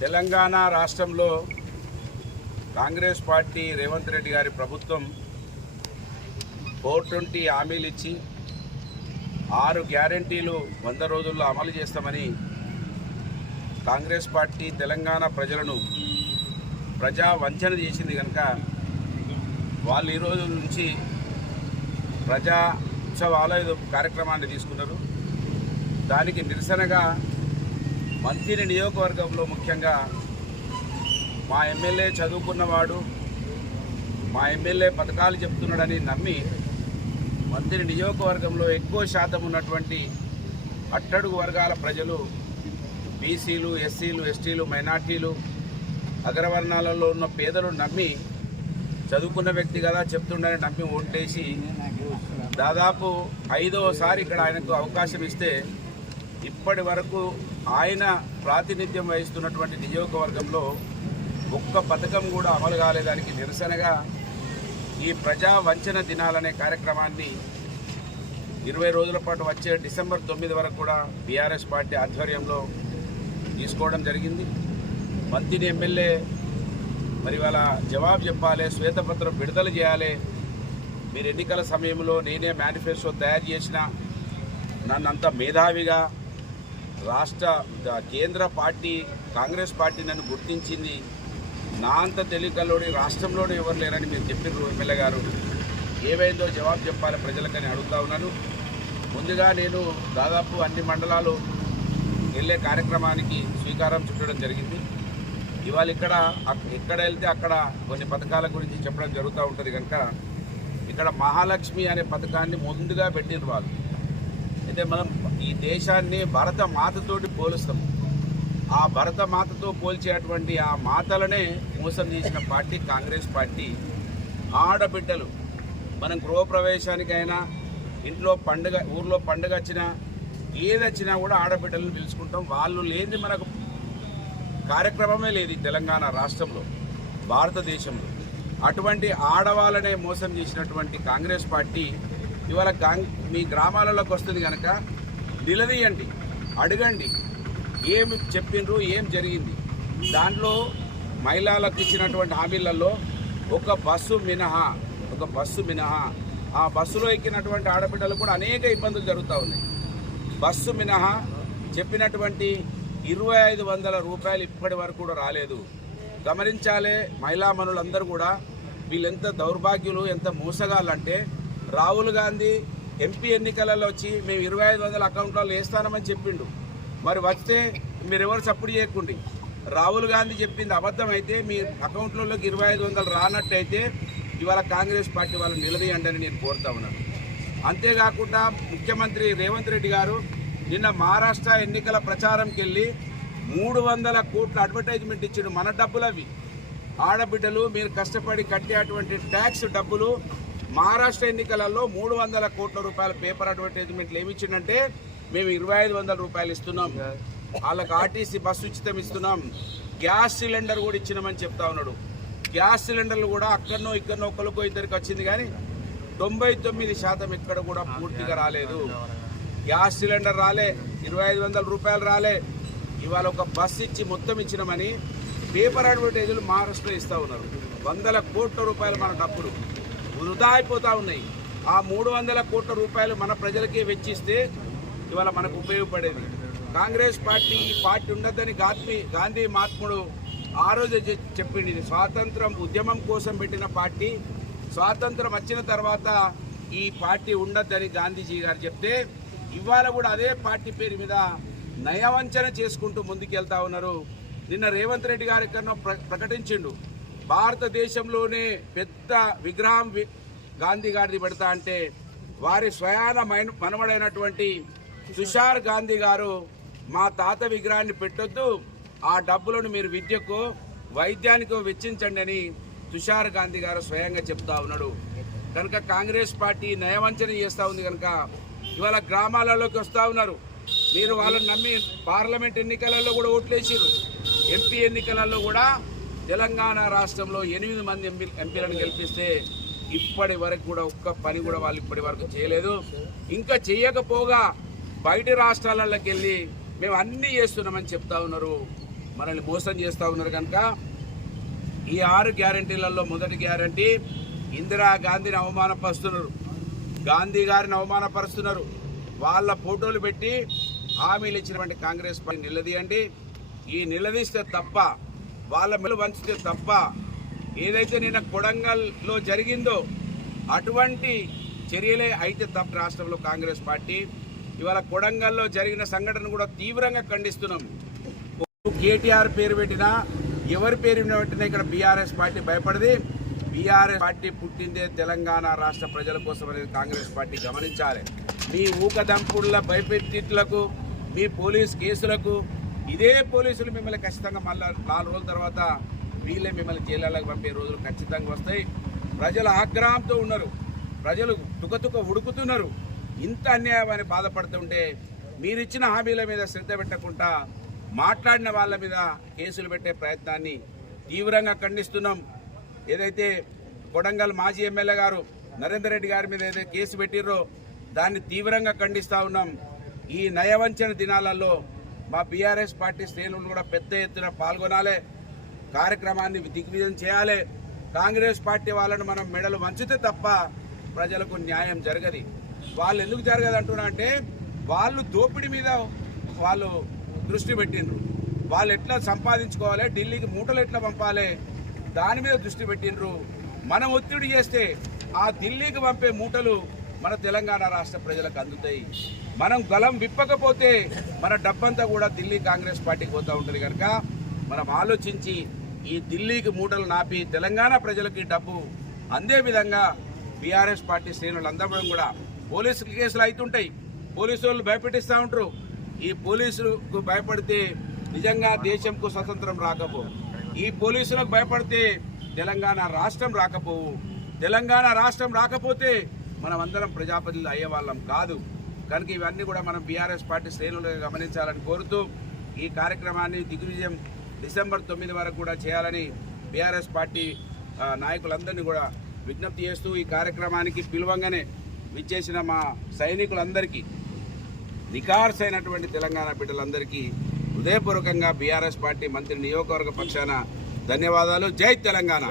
తెలంగాణ రాష్ట్రంలో కాంగ్రెస్ పార్టీ రేవంత్ రెడ్డి గారి ప్రభుత్వం 420 హామీలు ఇచ్చి 6 గ్యారెంటీలు 100 రోజుల్లో అమలు చేస్తామని కాంగ్రెస్ పార్టీ తెలంగాణ ప్రజలను ప్రజా వంచన చేసింది కనుక వాళ్ళు ఈ రోజు నుంచి ప్రజా ఉత్సవాల కార్యక్రమాన్ని తీసుకున్నారు. దానికి నిరసనగా మంత్రి నియోజకవర్గంలో ముఖ్యంగా మా ఎమ్మెల్యే చదువుకున్నవాడు, మా ఎమ్మెల్యే పథకాలు చెప్తున్నాడని నమ్మి మంత్రి నియోజకవర్గంలో ఎక్కువ శాతం ఉన్నటువంటి అట్టడుగు వర్గాల ప్రజలు, బీసీలు, ఎస్సీలు, ఎస్టీలు, మైనార్టీలు, అగ్రవర్ణాలలో ఉన్న పేదలు నమ్మి చదువుకున్న వ్యక్తి కదా చెప్తుండని నమ్మి ఓటేసి దాదాపు 5వసారి ఇక్కడ ఆయనకు అవకాశం ఇస్తే ఇప్పటి వరకు ఆయన ప్రాతినిధ్యం వహిస్తున్నటువంటి నియోజకవర్గంలో ఒక్క పథకం కూడా అమలు కాలేదానికి నిరసనగా ఈ ప్రజా వంచన దినాలనే కార్యక్రమాన్ని 20 రోజుల పాటు వచ్చే డిసెంబర్ 9 వరకు కూడా బీఆర్ఎస్ పార్టీ ఆధ్వర్యంలో తీసుకోవడం జరిగింది. మంత్రి ఎమ్మెల్యే మరి వాళ్ళ జవాబు చెప్పాలి, శ్వేతపత్రం విడుదల చేయాలి. మీరు ఎన్నికల సమయంలో నేనే మేనిఫెస్టో తయారు చేసిన, నన్నంత మేధావిగా కేంద్ర పార్టీ కాంగ్రెస్ పార్టీ నన్ను గుర్తించింది, నా అంత తెలియకలోని రాష్ట్రంలోనే ఎవరు లేరని మీరు చెప్పినారు ఎమ్మెల్యే గారు. ఏవైందో జవాబు చెప్పాలి ప్రజలకని అడుగుతా ఉన్నాను. ముందుగా నేను దాదాపు అన్ని మండలాలు వెళ్ళే కార్యక్రమానికి శ్రీకారం చుట్టడం జరిగింది. ఇవాళ ఎక్కడ వెళ్తే అక్కడ కొన్ని పథకాల గురించి చెప్పడం జరుగుతూ ఉంటుంది కనుక ఇక్కడ మహాలక్ష్మి అనే పథకాన్ని ముందుగా పెట్టిన వాళ్ళు అయితే మనం ఈ దేశాన్ని భరత మాతతోటి పోలుస్తాం. ఆ భరత మాతతో పోల్చేటువంటి ఆ మాతలనే మోసం చేసిన పార్టీ కాంగ్రెస్ పార్టీ. ఆడబిడ్డలు మనం గృహప్రవేశానికైనా, ఇంట్లో పండుగ, ఊర్లో పండుగ వచ్చినా, ఏదొచ్చినా కూడా ఆడబిడ్డలను పిలుచుకుంటాం. వాళ్ళు లేని మనకు కార్యక్రమమే లేదు ఈ తెలంగాణ రాష్ట్రంలో, భారతదేశంలో. అటువంటి ఆడవాళ్ళనే మోసం చేసినటువంటి కాంగ్రెస్ పార్టీ ఇవాళ మీ గ్రామాలలోకి వస్తుంది కనుక నిలదీయండి, అడగండి ఏం చెప్పిండ్రు, ఏం జరిగింది. దాంట్లో మహిళలకు ఇచ్చినటువంటి హామీలలో ఒక బస్సు మినహా ఆ బస్సులో ఎక్కినటువంటి ఆడబిడ్డలు కూడా అనేక ఇబ్బందులు జరుగుతూ ఉన్నాయి. బస్సు మినహా చెప్పినటువంటి 2500 రూపాయలు ఇప్పటి వరకు కూడా రాలేదు. గమనించాలి మహిళా మనులందరూ కూడా. వీళ్ళెంత దౌర్భాగ్యులు, ఎంత మోసగాళ్ళంటే రాహుల్ గాంధీ ఎంపీ ఎన్నికలలో వచ్చి మేము 2500 అకౌంట్లో వేస్తానమని చెప్పిండు. మరి వస్తే మీరెవరు సపోర్ట్ చేయకండి. రాహుల్ గాంధీ చెప్పింది అబద్ధం అయితే మీ అకౌంట్లలోకి 2500 రానట్టయితే ఇవాళ కాంగ్రెస్ పార్టీ వాళ్ళని నిలదీయండి అని నేను కోరుతా ఉన్నాను. అంతేకాకుండా ముఖ్యమంత్రి రేవంత్ రెడ్డి గారు నిన్న మహారాష్ట్ర ఎన్నికల ప్రచారంకి వెళ్ళి 300 కోట్ల అడ్వర్టైజ్మెంట్ ఇచ్చాడు. మన డబ్బులు అవి. ఆడబిడ్డలు మీరు కష్టపడి కట్టేటువంటి ట్యాక్స్ డబ్బులు మహారాష్ట్ర ఎన్నికలలో 300 కోట్ల రూపాయల పేపర్ అడ్వర్టైజ్మెంట్లు ఏమి ఇచ్చిందంటే మేము 2500 రూపాయలు ఇస్తున్నాం, వాళ్ళకి ఆర్టీసీ బస్సు ఉచితం ఇస్తున్నాం, గ్యాస్ సిలిండర్ కూడా ఇచ్చినామని చెప్తా ఉన్నాడు. గ్యాస్ సిలిండర్లు కూడా అక్కడనో ఇక్కడనో ఒకరికో ఇద్దరికి వచ్చింది కానీ 99% ఎక్కడ కూడా పూర్తిగా రాలేదు. గ్యాస్ సిలిండర్ రాలే, 2500 రూపాయలు రాలే. ఇవాళ ఒక బస్సు ఇచ్చి మొత్తం ఇచ్చినామని పేపర్ అడ్వర్టైజులు మహారాష్ట్రలో ఇస్తూ ఉన్నారు. 100 కోట్ల రూపాయలు మన డబ్బులు వృధా అయిపోతూ ఉన్నాయి. ఆ 300 కోట్ల రూపాయలు మన ప్రజలకే వెచ్చిస్తే ఇవాళ మనకు ఉపయోగపడేది. కాంగ్రెస్ పార్టీ ఈ పార్టీ ఉండదని గాంధీ మహాత్ముడు ఆ రోజు చెప్పింది. స్వాతంత్రం ఉద్యమం కోసం పెట్టిన పార్టీ, స్వాతంత్రం వచ్చిన తర్వాత ఈ పార్టీ ఉండద్దని గాంధీజీ గారు చెప్తే ఇవాళ కూడా అదే పార్టీ పేరు మీద నయవంచన చేసుకుంటూ ముందుకెళ్తా ఉన్నారు. నిన్న రేవంత్ రెడ్డి గారు ఎక్కడో ప్రకటించిండు, భారతదేశంలోనే పెద్ద విగ్రహం గాంధీ గారిది పెడతా అంటే వారి స్వయాన మనవడైనటువంటి తుషార్ గాంధీ గారు మా తాత విగ్రహాన్ని పెట్టొద్దు, ఆ డబ్బులను మీరు విద్యకు వైద్యానికి వెచ్చించండి అని తుషార్ గాంధీ గారు స్వయంగా చెప్తా ఉన్నాడు. కనుక కాంగ్రెస్ పార్టీ నయవంచన చేస్తూ ఉంది. కనుక ఇవాళ గ్రామాలలోకి వస్తూ ఉన్నారు. మీరు వాళ్ళని నమ్మి పార్లమెంట్ ఎన్నికలలో కూడా ఓట్లేసారు. ఎంపీ ఎన్నికలలో కూడా తెలంగాణ రాష్ట్రంలో 8 మంది ఎంపీలను గెలిపిస్తే ఇప్పటి వరకు కూడా ఒక్క పని కూడా వాళ్ళు ఇప్పటి వరకు చేయలేదు. ఇంకా చేయకపోగా బయట రాష్ట్రాలలోకి వెళ్ళి మేము అన్నీ చేస్తున్నామని చెప్తా ఉన్నారు, మనల్ని మోసం చేస్తూ ఉన్నారు. కనుక ఈ 6 గ్యారంటీలలో మొదటి గ్యారంటీ ఇందిరా గాంధీని అవమానపరుస్తున్నారు, గాంధీ గారిని అవమానపరుస్తున్నారు. వాళ్ళ ఫోటోలు పెట్టి హామీలు ఇచ్చినటువంటి కాంగ్రెస్ పార్టీ నిలదీయండి. ఈ నిలదీస్తే తప్ప, వాళ్ళ మెలు వంచితే తప్ప, ఏదైతే నిన్న కొడంగల్లో జరిగిందో అటువంటి చర్యలే అయితే తప్ప రాష్ట్రంలో కాంగ్రెస్ పార్టీ ఇవాళ కొడంగల్లో జరిగిన సంఘటన కూడా తీవ్రంగా ఖండిస్తున్నాం. కేటీఆర్ పేరు పెట్టినా ఎవరి పేరు పెట్టినా ఇక్కడ బీఆర్ఎస్ పార్టీ భయపడది. బీఆర్ఎస్ పార్టీ పుట్టిందే తెలంగాణ రాష్ట్ర ప్రజల కోసం అనేది కాంగ్రెస్ పార్టీ గమనించాలి. మీ ఊకదంపుడుల భయపెట్టిట్లకు, మీ పోలీస్ కేసులకు ఇదే పోలీసులు మిమ్మల్ని ఖచ్చితంగా మళ్ళీ 4 రోజుల తర్వాత వీళ్ళే మిమ్మల్ని జైళ్ళకి పంపే రోజులు ఖచ్చితంగా వస్తాయి. ప్రజలు ఆగ్రహంతో ఉన్నారు, ప్రజలు తుకతుక ఉడుకుతున్నారు. ఇంత అన్యాయమని బాధపడుతుంటే మీరిచ్చిన హామీల మీద శ్రద్ధ పెట్టకుండా మాట్లాడిన వాళ్ళ మీద కేసులు పెట్టే ప్రయత్నాన్ని తీవ్రంగా ఖండిస్తున్నాం. ఏదైతే కొడంగల్ మాజీ ఎమ్మెల్యే గారు నరేందర్ రెడ్డి గారి మీద ఏదైతే కేసు పెట్టిర్రో దాన్ని తీవ్రంగా ఖండిస్తూ ఉన్నాం. ఈ నయవంచన దినాలలో మా బీఆర్ఎస్ పార్టీ శ్రేణులు కూడా పెద్ద ఎత్తున పాల్గొనాలి, కార్యక్రమాన్ని దిగ్విజయం చేయాలి. కాంగ్రెస్ పార్టీ వాళ్ళను మనం మెడలు వంచితే తప్ప ప్రజలకు న్యాయం జరగదు. వాళ్ళు ఎందుకు జరగదు అంటున్నా అంటే వాళ్ళు దోపిడీ మీద వాళ్ళు దృష్టి పెట్టిండ్రు. వాళ్ళు ఎట్లా సంపాదించుకోవాలి, ఢిల్లీకి మూటలు ఎట్లా పంపాలి దాని మీద దృష్టి పెట్టిండ్రు. మనం ఒత్తిడి చేస్తే ఆ ఢిల్లీకి పంపే మూటలు మన తెలంగాణ రాష్ట్ర ప్రజలకు అందుతాయి. మనం గలం విప్పకపోతే మన డబ్బంతా కూడా ఢిల్లీ కాంగ్రెస్ పార్టీకి పోతూ ఉంటుంది. కనుక మనం ఆలోచించి ఈ ఢిల్లీకి మూటలు నాపి తెలంగాణ ప్రజలకి డబ్బు అందే విధంగా బీఆర్ఎస్ పార్టీ శ్రేణులు అందడం కూడా పోలీసు కేసులు అవుతుంటాయి, పోలీసు వాళ్ళు భయపెట్టిస్తూ ఉంటారు. ఈ పోలీసులకు భయపడితే నిజంగా దేశంకు స్వతంత్రం రాకపోవు. ఈ పోలీసులకు భయపడితే తెలంగాణ రాష్ట్రం రాకపోవు. తెలంగాణ రాష్ట్రం రాకపోతే మనం అందరం ప్రజాప్రతినిధులు అయ్యేవాళ్ళం కాదు. కనుక ఇవన్నీ కూడా మనం బీఆర్ఎస్ పార్టీ శ్రేణులు గమనించాలని కోరుతూ ఈ కార్యక్రమాన్ని దిగ్విజయం డిసెంబర్ 9 వరకు కూడా చేయాలని బీఆర్ఎస్ పార్టీ నాయకులందరినీ కూడా విజ్ఞప్తి చేస్తూ ఈ కార్యక్రమానికి పిలువంగానే విచ్చేసిన మా సైనికులందరికీ, నిఖార్సైనటువంటి తెలంగాణ బిడ్డలందరికీ హృదయపూర్వకంగా బీఆర్ఎస్ పార్టీ మంత్రి నియోజకవర్గ పక్షాన ధన్యవాదాలు. జై తెలంగాణ.